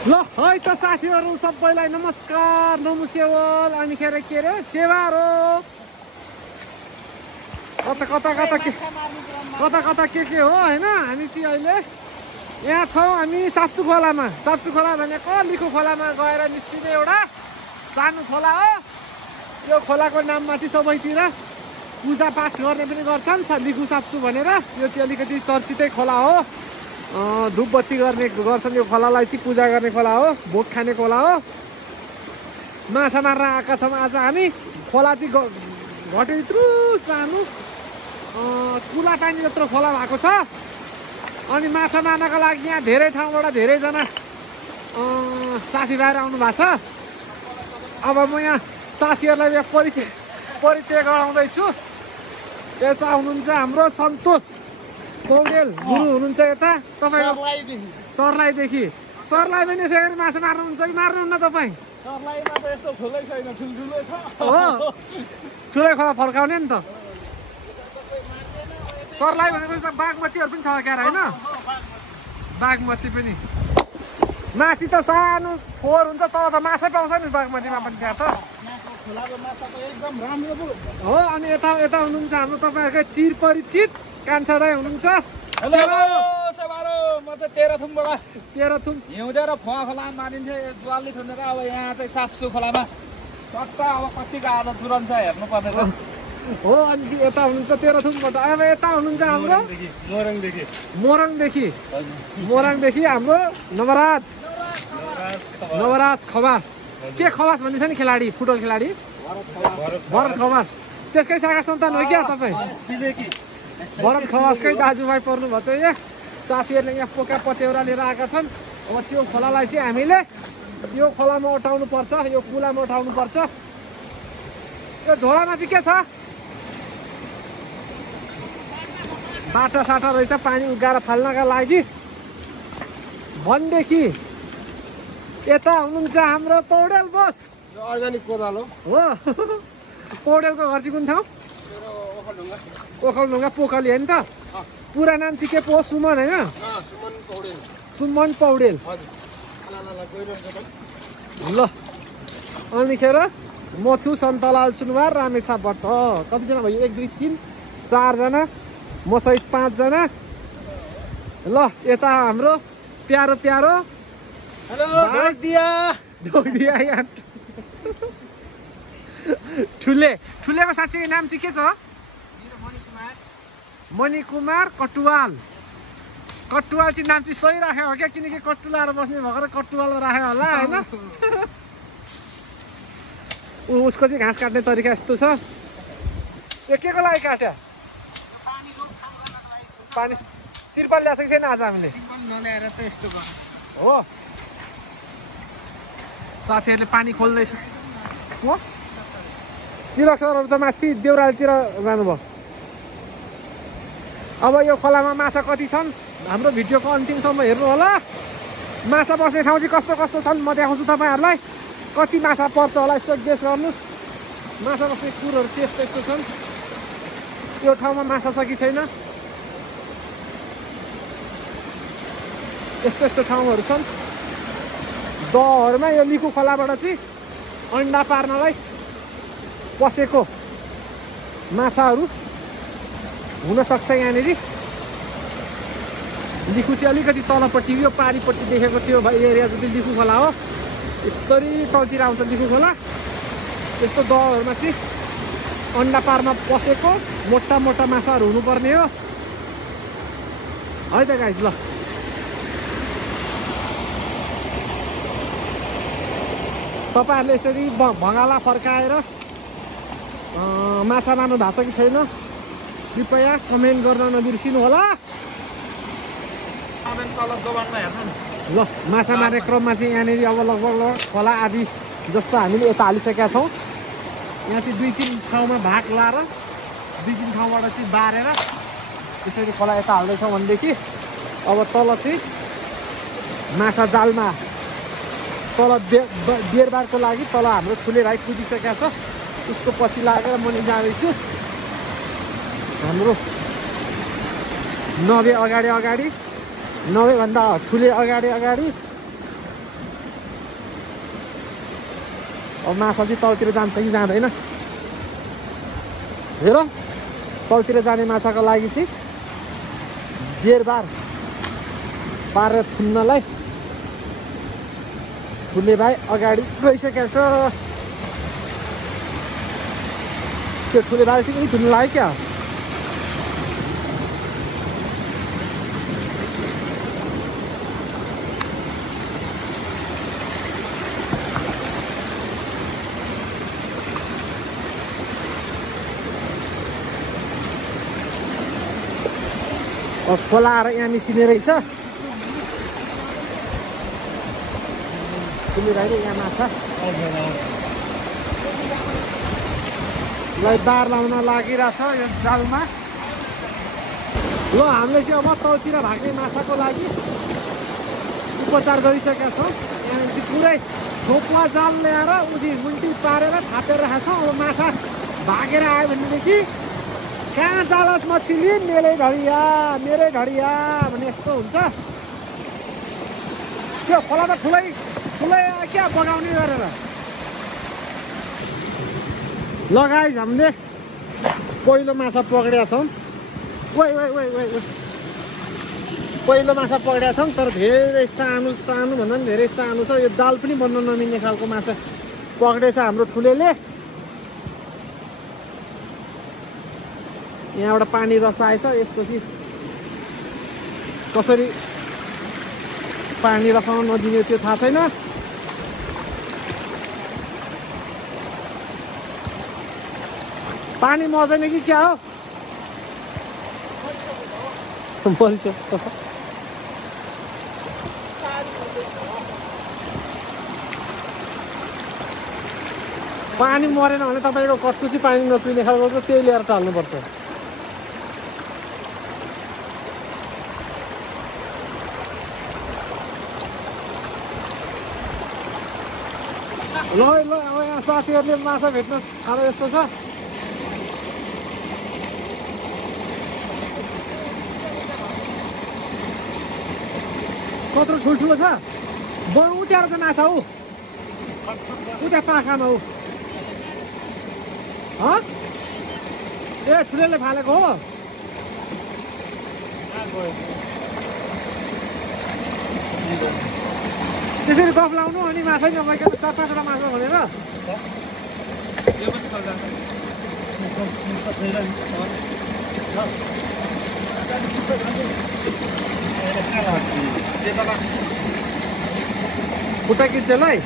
ल है त साथीहरु सबैलाई नमस्कार नमस्कार अनि के रे सेवारो कता के हो हैन हामी चाहिँ अहिले यहाँ छौं हामी साप्सु खोलामा साप्सु खोला भनेको लिखु खोलामा गएर निस्किने एउटा सानो खोला हो यो खोलाको नाममा चाहिँ सबैतिर पूजा पाठ गर्ने पनि गर्छन् लिखु साप्सु भनेर यो चाहिँ अलिकति चर्चितै खोला हो धूपबत्ती गर्ने गर्छन् यो खोलालाई चाहिँ पूजा गर्ने खोला हो भोग खाने खोला हो माछा मार्न आएका छौँ आज हामी खोला चाहिँ घटे यत्रो सानो कुला पानी जत्रो खोला भएको छ अनि माछा मार्नका लागि यहाँ धेरै ठाउँबाट धेरैजना साथीभाइहरू आउनु भएको छ अब म यहाँ साथीहरूलाई परिचय गराउँदैछु यता आउनुहुन्छ हाम्रो सन्तोष पौडेल गुरु हुनुहुन्छ यता तपाईँ सर्लाईदेखि सर्लाई पनि यसरी माछा मार्नुहुन्छ कि मार्नुहुन्न तपाईँ सर्लाईमा त यस्तो ठुलै छैन ठुल्ठुलो छ हो ठुलै खोला फर्काउने नि त सर्लाई भनेपछि बागमतीहरू पनि छ क्या होइन बागमती पनि माथि त सानो फोहोर हुन्छ तर त माछा पाउँछ नि बागमतीमा पनि त्यहाँ त एकदम राम्रो हो अनि यता हुनुहुन्छ हाम्रो तपाईँहरूकै चिर परिचित कान्छा दाइ हुनुहुन्छ सेवारो म चाहिँ तेह्रथुम हिउँदेर फुवा खोलामा मानिन्छ ज्वाली थुनेर अब यहाँ चाहिँ साप्सु खोलामा सट्टा अब कतिको आज जुरन छ हेर्नु पर्ने छ हो अनि यता हुनुहुन्छ तेह्रथुमबाट अब यता हुनुहुन्छ हाम्रो मोरङदेखि हाम्रो नवराज खवास के खवास भनिन्छ नि खेलाडी फुटबल खेलाडी भरत खवास त्यसकै शाखा सन्तान हो क्या तपाईँ भरत खवासकै दाजुभाइ पर्नुभएको छ यहाँ साथीहरूले यहाँ पोका पटेउरा लिएर आएका छन् अब त्यो खोलालाई चाहिँ हामीले यो खोलामा उठाउनु पर्छ यो कुलामा उठाउनु पर्छ यो झोलामा चाहिँ के छ बाटा साटा रहेछ पानी उगाएर फाल्नका लागि भनेदेखि यता हुनुहुन्छ हाम्रो पौडेल बस अर्ग्यानिक कोदाल हो पौडेलको घर चाहिँ कुन ठाउँ ओखलढुङ्गा पोखली होइन त पुरा नाम चाहिँ के पो सुमन होइन सुमन पौडेल ल अनिखेर म छु सन्तलाल सुनवार रामेछाप भट्ट कतिजना भयो 1 2 3 4 जना म सहित 5 जना ल यता हाम्रो प्यारो हेलो ढोकदिया यहाँ ठुलेको साँच्चै नाम चाहिँ के छ मणिकुमार कटुवाल चाहिँ नाम चाहिँ सही राखेको हो क्या किनकि कटुलाएर बस्ने भएर कटुवालमा राखेको होला होइन उसको चाहिँ घाँस काट्ने तरिका यस्तो छ यो के को लागि काट्यो पानी तिरपाल ल्याएको छैन आज हामीले हो साथीहरूले पानी खोल्दैछ हो तिलक सरहरू त माथि देउरालीतिर जानुभयो अब यो खोलामा माछा कति छन् हाम्रो भिडियोको अन्तिमसम्म हेर्नु होला माछा बस्ने ठाउँ चाहिँ कस्तो छन् म देखाउँछु तपाईँहरूलाई कति माछा पर्छ होला यसो गेस गर्नुहोस् माछा बस्ने कुरोहरू चाहिँ यस्तो छन् यो ठाउँमा माछा छ कि छैन यस्तो ठाउँहरू छन् दहहरूमा यो लिखु खोलाबाट चाहिँ अन्डा पार्नलाई पसेको माछाहरू हुनसक्छ यहाँनिर लिखु चाहिँ अलिकति तलपट्टि यो पारिपट्टि देखेको त्यो एरिया चाहिँ लिखु खोला हो यस्तरी तलतिर आउँछ लिखु खोला यस्तो दहहरूमा चाहिँ अन्डा पार्न पसेको मोटा माछाहरू हुनुपर्ने हो है त गाइस ल तपाईँहरूले यसरी भँगाला फर्काएर माछा मार्नु भएको छ कि छैन कृपया कमेन्ट गर्न नबिर्सिनु होला ल माछा मार्ने क्रममा चाहिँ यहाँनिर अब लगभग खोला आदि जस्तो हामीले यता हालिसकेका छौँ यहाँ चाहिँ 2-3 ठाउँमा भाग लाएर 2-3 ठाउँबाट चाहिँ बारेर त्यसरी खोला यता हाल्दैछौँ भनेदेखि अब तल चाहिँ माछा जालमा तल बेरबारको लागि तल हाम्रो ठुले भाइ कुदिसकेका छ उसको पछि लागेर म जाँदैछु हाम्रो 90 अगाडि 90 भन्दा ठुले अगाडि अब माछा चाहिँ तलतिर जान्छ कि जाँदैन हेर तलतिर जाने माछाको लागि चाहिँ बेरबार पारेर थुन्नलाई ठुले भाइ अगाडि गइसकेको छ त्यो ठुले भाइ फेरि थुन्नु लाग्यो क्या खोला आएर यहाँ मिसिने रहेछ ठुले भाइ यहाँ माछा दार लाउन लागिरहेछ यो जालमा ल हामीले चाहिँ अब तलतिर भाग्ने माछाको लागि उपचार गरिसकेका छौँ यहाँदेखि पुरै छोप्ला जाल ल्याएर उठी मुन्टी पारेर थापेर राखेको छौँ अब माछा भागेर आयो भनेदेखि कहाँ जालस मछली मेरै ढडिया भने यस्तो हुन्छ त्यो खोला त ठुलै क्या बगाउने गरेर लगाइ हामीले पहिलो माछा पक्रेका छौँ पहिलो माछा पक्रेका छौँ तर धेरै सानो भन्दा पनि धेरै सानो छ यो जाल पनि बन्न नमिल्ने खालको माछा पक्रेछ हाम्रो ठुलेले यहाँबाट पानी रसाएछ यसपछि कसरी पानी रसाउन नदिने त्यो थाहा छैन पानी मर्दैन कि क्या हो मरिसक्यो पानी मरेन भने तपाईँको कत्तुसी पानी नचुइने खालको चाहिँ त्यही ल्याएर टाल्नुपर्छ ल अब यहाँ साथीहरूले माछा भेट्न थाहा यस्तो छ कत्रो ठुल्ठुलो छ बरु उठ्याएर चाहिँ माछा हो उता पाखामा हो ए ठुलोले फालेको हो त्यसरी गफ लाउनु अनि माछै नभइकन 4-5वटा माछा भनेर खुट्टा किच्चेलाई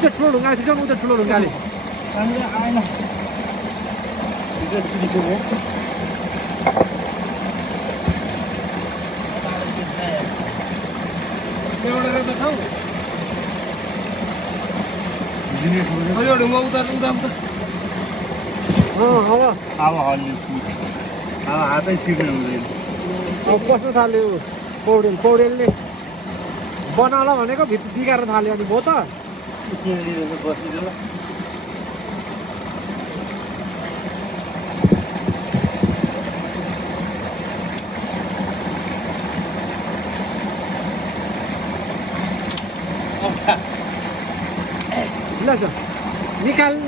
उता ठुलो ढुङ्गा छ उता ठुलो ढुङ्गाले आएन हातै सिक्नु हुँदैन अब पस्न थाल्यो पौडेलले बनाउला भनेको भित्र बिगार्न थाल्यो अनि भयो त बसिदिनु ल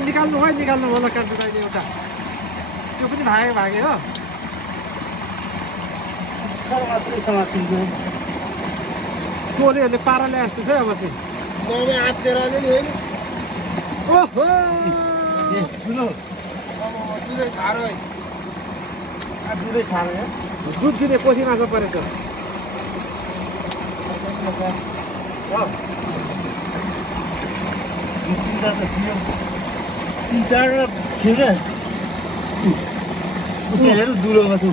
निकाल्नु है निकाल्नु होला काट्छु अहिले एउटा त्यो पनि भाग्यो हो टोलीहरूले पारा ल्याए जस्तो छ अब चाहिँ आत्तेर ओहो दुध दिने पोथी माछा परेछ तिन-चारवटा थियो क्या दुलोमा छु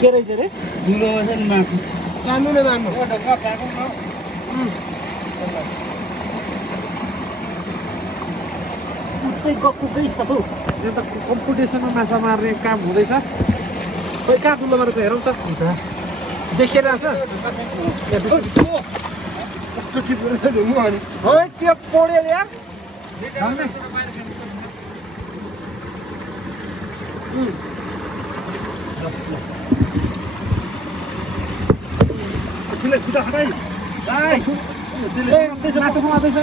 के रहेछ रे दुलोमा छ नि माथि जान्नु न जान्नु सबै गकुकै छ त यहाँ त कम्पिटिसनमा माछा मार्ने काम हुँदैछ खोइ कहाँ दुलो मारेर चाहिँ हेरौँ त देखिरहेछ हो त्यो पौडेल यार झन्डै खुट्टा खटाइ माछा समात्दैछ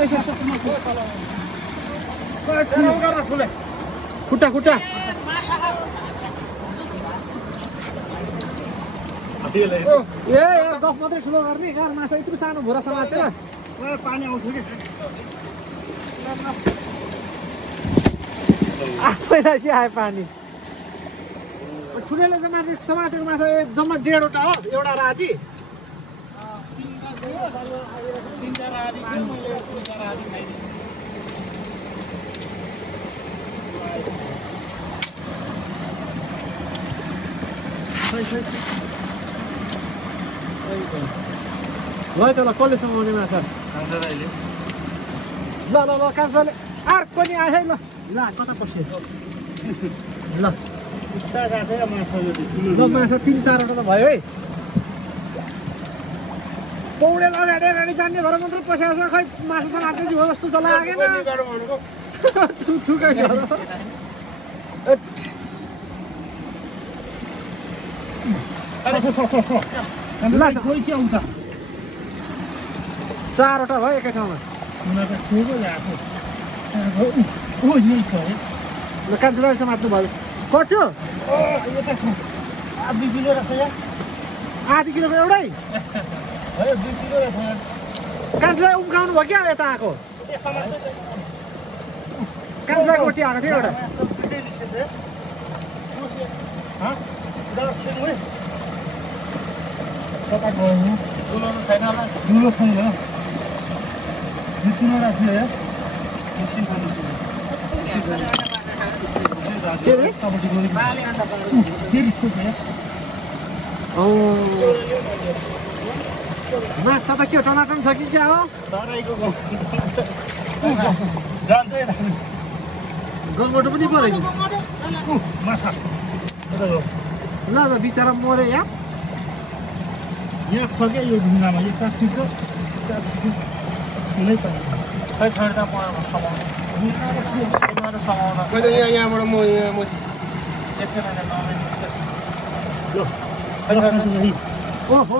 खुट्टा खुट्टा ए गफ मात्रै ठुलो गर्ने यार माछा यत्रो सानो भोरा समातेर पानी आउँछ कि आफैलाई चाहिँ आयो पानी ठुलोले चाहिँ समातेको माछा जम्मा 1.5 वटा हो एउटा राजी ल त ल कसले समाउने माछा ल ल ल कान्छाले आर्क पनि आयो है ल ल कता बस्यो ल ल माछा 3-4 वटा त भयो है पौडेल अगाडि जान्ने भएर मात्रै पस्याएको छ खै माछा समात्दै हो जस्तो चाहिँ लागेन थुकै छ ल 4 वटा भयो एकै ठाउँमा ल कान्छुलाई समात्नु भयो कट्यो आधी किलोको एउटै कान्छुलाई उम्काउनु भयो क्या यता आएको कान्छुलाई गोटी आएको थियो एउटा दुलो छैन माछा त के टनाटन छ कि क्या हो गलगोटो पनि परेछ ल ल बिचरा मरे या यहाँ छ क्या यो ढुङ्गामा यो काठी छ हुनै पर्छ खै छोड्दा समाउन यहाँबाट म ओहो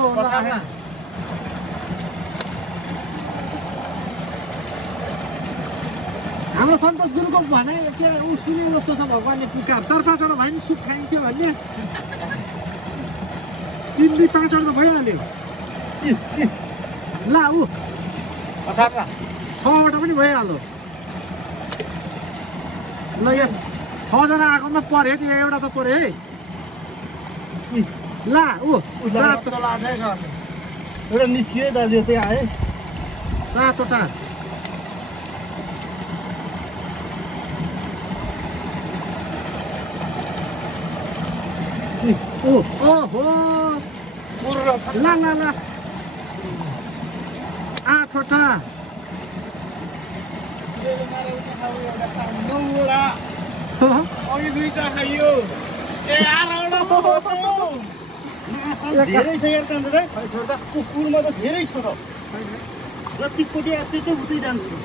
हाम्रो सन्तोष गुरुको भने के ऊ सुने जस्तो छ भगवान्ले पुकार 4-5 वटा भयो नि सुप खाइन्थ्यो भन्ने 3-5 वटा त भइहाल्यो ल ऊ 6 वटा पनि भइहाल्यो ल यहाँ 6 जना आएकोमा पर्यो त्यो एउटा त पर्यो है ल ऊ 7 एउटा निस्कियो दाजु त्यही आयो 7 वटा ओहो ल ल ल 8 वटा धेरै छ यार कान्छा कुकुरमा त धेरै छ त जतिपट्टि आएको त्यो उतै जान्छु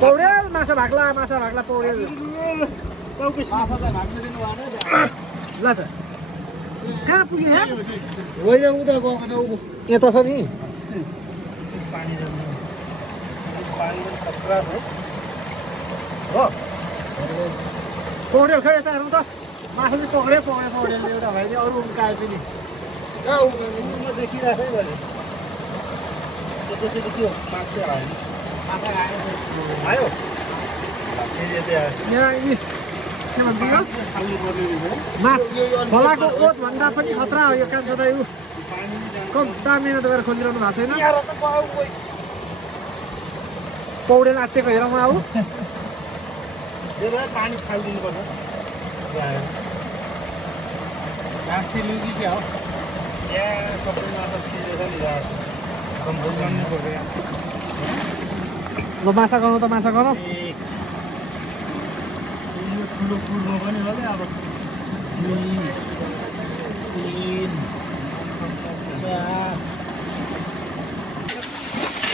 पौडेल माछा भाग्ला पौडेल ल त कहाँ पुग्यो यहाँ होइन उता गएको छ ऊ यता छ नि पौडेल खै यता हेरौँ त माछा चाहिँ पौडेल एउटा भयो नि अरू उम्काए पनि देखिरहेको है त्यसपछि के माछा आयो यहाँ के भन्छ यो माछ खोलाको ओत भन्दा पनि खतरा हो यो कान्छा दाइ ऊ कम्ता मिहिनेत गरेर खोजिरहनु भएको छैन पौडेल आत्तिएको हेरौँ आऊ पानी फालिदिनुपर्छ क्या हो यहाँ सबै माछा चिरेर नि कम्पोज गर्नु पर्यो ल माछा गरौँ त माछा गरौँ ठुलो कुर्नु पनि होला अब 3 4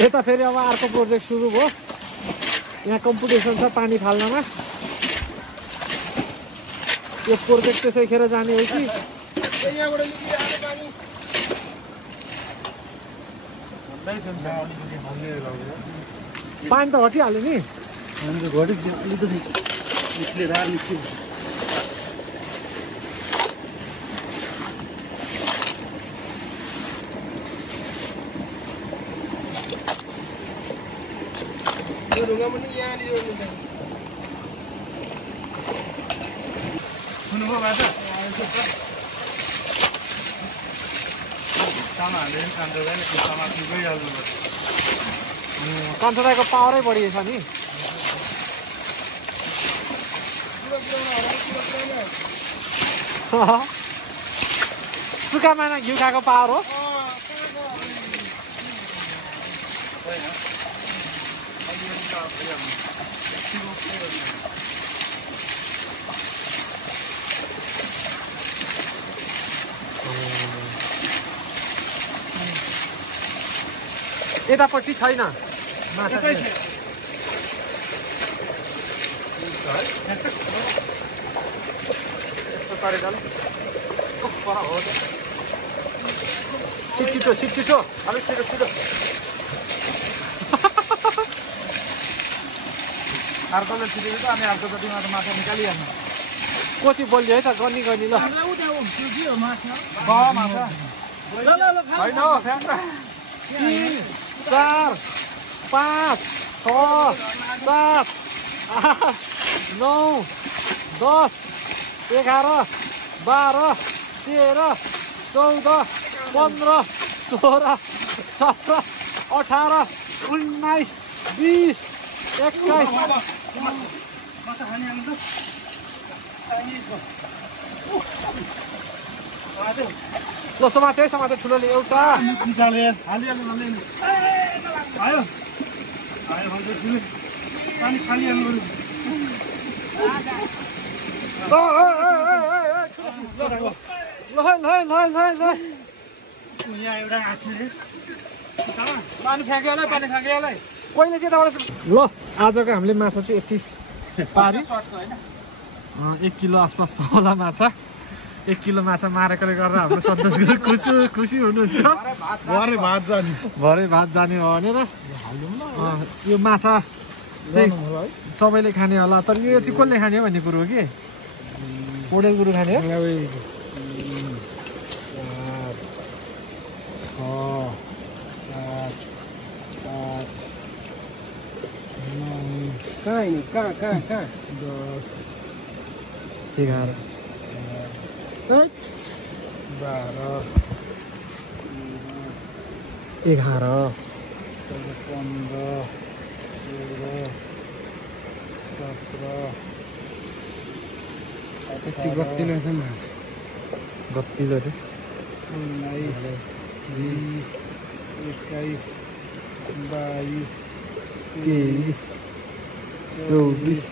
यता फेरि अब अर्को प्रोजेक्ट सुरु भयो यहाँ कम्पिटिसन छ पानी फाल्नमा यो प्रोजेक्ट त्यसैखेर जाने हो कि पानी त घटिहाल्यो नि अलिकति निस्किएर निस्क्यो ढुङ्गा पनि यहाँनिर सुन्नुभयो बाटो कान्छादाईको पावरै बढी छ नि सुक्खा माना घिउ खाएको पावर हो यतापट्टि छैन माछा छिटो अलिक छिटो अर्कोले छिटेको त अनि अर्को जतिमा त माछा निकालिहाल्नु कोची बोल्यो है त गनी ल माछा होइन हौ फ्याङ्क 3 4 5 6 7 8 9 10 11 12 13 14 15 16 17 18 19 20 21 ल समाते ठुलोले एउटा पानी फ्याँक्यो होला कहिले चाहिँ तपाईँलाई ल आजको हामीले माछा चाहिँ यति पारी 1 किलो आसपास छ होला माछा 1 किलो माछा मारेकोले गर्दा हाम्रो सन्तोष खुसी हुनुहुन्छ भरे भात जाने हो भनेर यो माछा चाहिँ सबैले खाने होला तर यो चाहिँ कसले खाने हो भन्ने कुरो हो कि पोडेल गुरु खाने हो कहाँ 10 11 12 11 गत्तिलो रे 19 20 21 22 23 24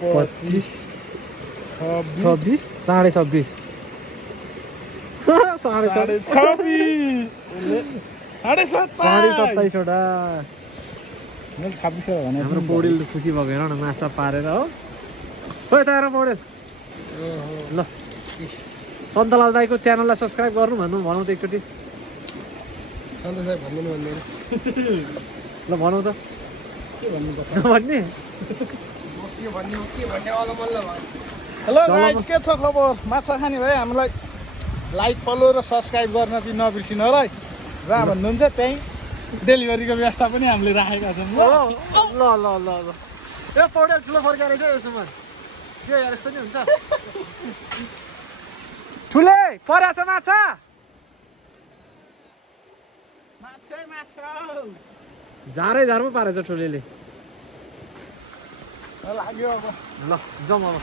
25 26 26.5 27.5वटा हाम्रो पौडेल खुसी भएको हेर न माछा पारेर हो तारा पौडेल ल सन्तलाल दाईको च्यानललाई सब्सक्राइब गर्नु भनौँ त एकचोटि सन्तोष दाई भन्दैन ल भनौँ त भन्ने हेलो गाइज के छ खबर माछा खाने भाइ हामीलाई लाइक फलो र सब्सक्राइब गर्न चाहिँ नबिर्सिनु होला है जहाँ भन्नुहुन्छ त्यहीँ डेलिभरीको व्यवस्था पनि हामीले राखेका छौँ ल ए पौडेल ठुलो फर्केर रहेछ यसोमा के यार यस्तो नि हुन्छ ठुले परेछ माछा झारै झारमा पारेछ ठुलेले लाग्यो अब ल जाउँ अब